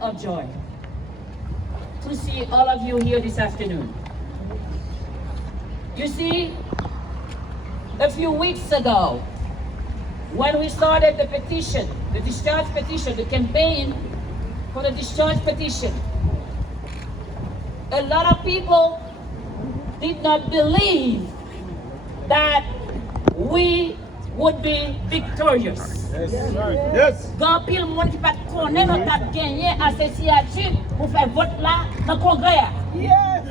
full of joy to see all of you here this afternoon. You see, a few weeks ago, when we started the petition, the discharge petition, the campaign for the discharge petition, a lot of people did not believe that we would be victorious. Yes. Grand pile monde qui pas connaît notre a gagné assez signature pour faire vote là dans le congrès. Yes.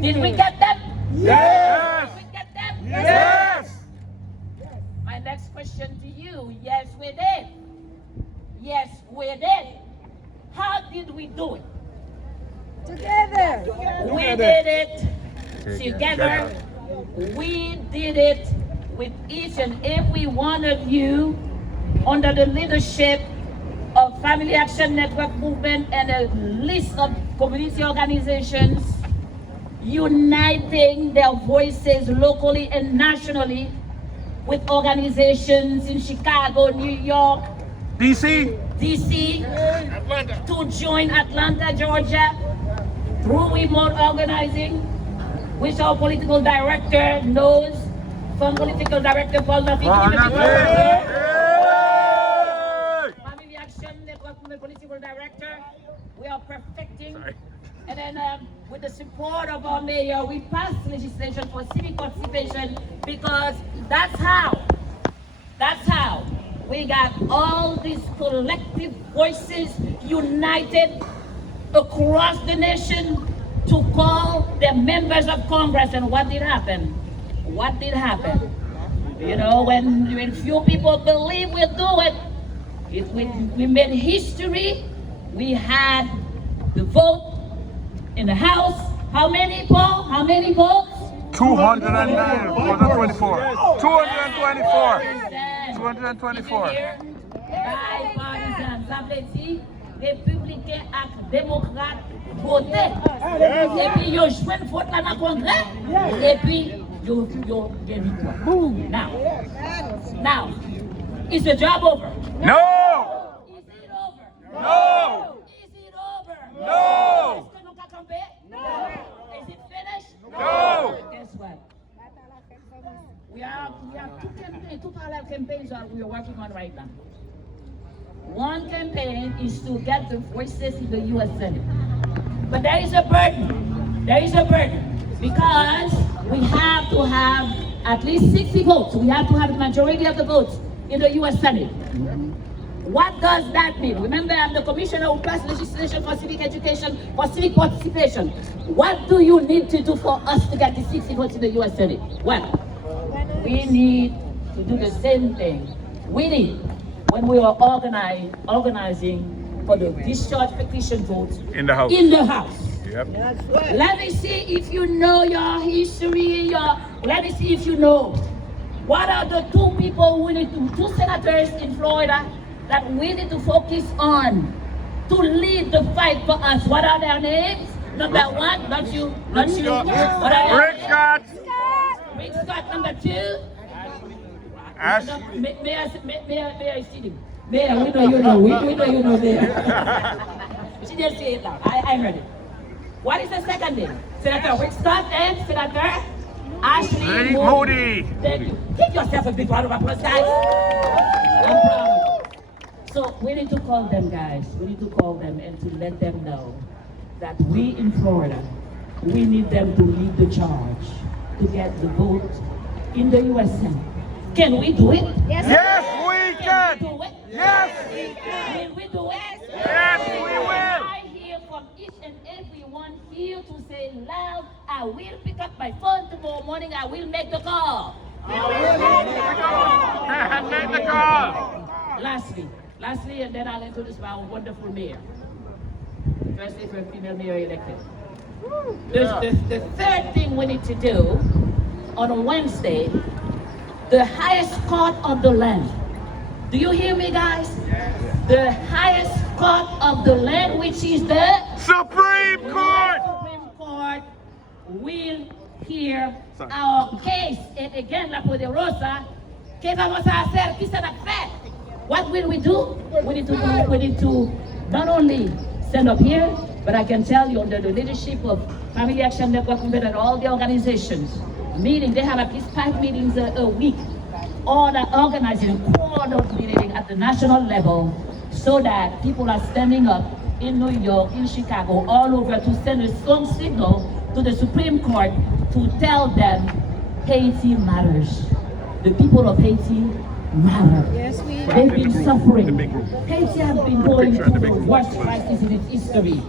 Did we get them? Yes. Did we get them? Yes. My next question to you, yes we did. Yes we did. How did we do it? Together. We did it together. We did it with each and every one of you under the leadership of Family Action Network Movement and a list of community organizations uniting their voices locally and nationally with organizations in Chicago, New York, DC. Atlanta, to join Atlanta, Georgia, through remote organizing, which our political director knows, from political director Paul Family Action Network political director, we are perfecting. And then with the support of our mayor, we passed legislation for civic participation because that's how we got all these collective voices united across the nation to call the members of Congress. And what did happen? What did happen? You know, when few people believe we'll do it, we made history. We had the vote in the House. How many, Paul? How many votes? 209, 224. 224. 224. Bipartisan, ça veut dire républicain et démocrate voter. Et puis ils jouent vote là dans le Congrès. Et puis ils gagnent victoire. Now, is the job over? No. Is it over? No. Is it over? No. Est-ce que nous avons campé? No. Is it finished? No. Guess what? We have two parallel campaigns that we are working on right now. One campaign is to get the voices in the U.S. Senate. But there is a burden. There is a burden. Because we have to have at least 60 votes. We have to have the majority of the votes in the U.S. Senate. What does that mean? Remember, I'm the commissioner who passed legislation for civic education, for civic participation. What do you need to do for us to get the 60 votes in the U.S. Senate? Well, we need to do the same thing. We need, when we are organizing for the discharge petition votes In the House. In the House. Yep. Let me see if you know your history. Let me see if you know. What are the two people we need to, two senators in Florida that we need to focus on to lead the fight for us? What are their names? Number one, not you. What are their Rick names? Scott. Rick Scott, number two. Ash. May I see him? Mayor, we know you know. We know you know Mayor. She didn't say it now. I heard it. What is the second name? Senator Rick Scott and Senator Ashley Moody. Thank you. Give yourself a big round of applause, guys. I'm proud. So we need to call them, guys. We need to call them and to let them know that we in Florida, we need them to lead the charge to get the vote in the U.S. Senate. Can we do it? Yes, Yes, we Can we can. do it? Yes. Will we do it? Yes, we will. I hear from each and every one here to say loud, I will pick up my phone tomorrow morning, I will make the call. Make the call. Lastly, and then I'll introduce my wonderful mayor. First ever female mayor elected. The third thing we need to do on Wednesday, the highest court of the land. Do you hear me, guys? The highest court of the land, which is the Supreme Court. Supreme Court, will hear our case. And again, la poderosa, ¿qué vamos a hacer? ¿Qué se va a hacer? What will we do? We need to not only stand up here, but I can tell you under the leadership of Family Action Network and all the organizations, meeting, they have at least 5 meetings a week, all are organizing and coordinating at the national level so that people are standing up in New York, in Chicago, all over to send a strong signal to the Supreme Court to tell them Haiti matters. The people of Haiti matter. Yes, we They've been suffering. Haiti has been going through the worst crisis in its history.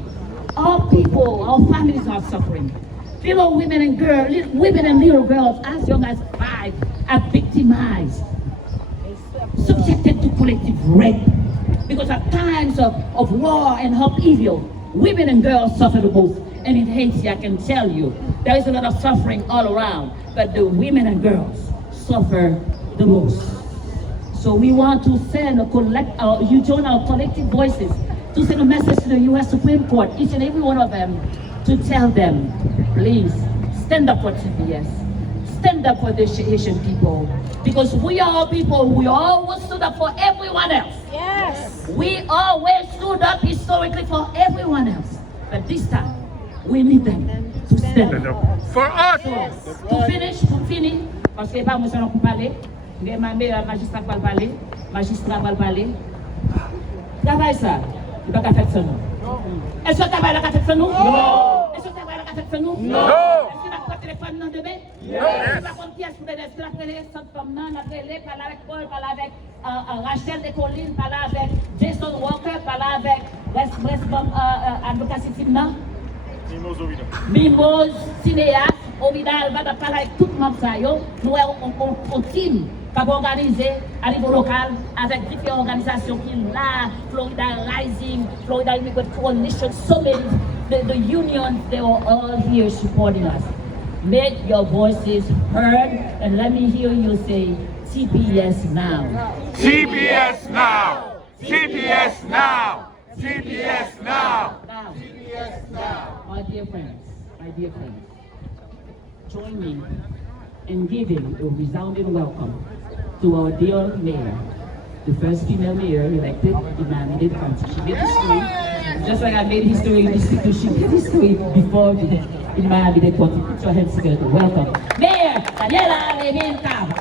Our people, our families are suffering. Little women and girls, women and little girls as young as 5 are victimized, subjected to collective rape. Because at times of war and upheaval, women and girls suffer the most. And in Haiti, I can tell you, there is a lot of suffering all around, but the women and girls suffer the most. So we want to send you join our collective voices to send a message to the U.S. Supreme Court, each and every one of them, to tell them, please, stand up for TPS, stand up for the Haitian people, because we are people, we always stood up for everyone else. Yes. We always stood up historically for everyone else, but this time, we need them to stand up. For us! To finish, parce que pas moi seul pour parler, mais ma meilleure magistrat va parler, magistrat va parler. Travail ça, il va pas faire ça nous. Est-ce que travail la fait ça nous? Non. Est-ce que travail la fait ça nous? Non. Est-ce que la téléphone non demain? Non. Est-ce que la compte pièce pour est-ce que la télé sans comme non, la télé parler avec Paul, parler avec Rachel de Colline, parler avec Jason Walker, parler avec West Advocacy Team non? Mimos, cinéaste, Ovidal va parler avec tout le monde ça yo. Nous on team qui va organiser à niveau local avec différentes organisations qui là, Florida Rising, Florida Immigrant Coalition, so many, the unions, they are all here supporting us. Make your voices heard and let me hear you say TPS now. TPS now! TPS now! TPS now! Now, TPS now! my dear friends, join me in giving a resounding welcome to our dear mayor, the first female mayor elected in Miami-Dade County. She made history, just like I made history in this city. She made history before in Miami-Dade County. Put your hands together. Welcome, Mayor Daniela Revinta.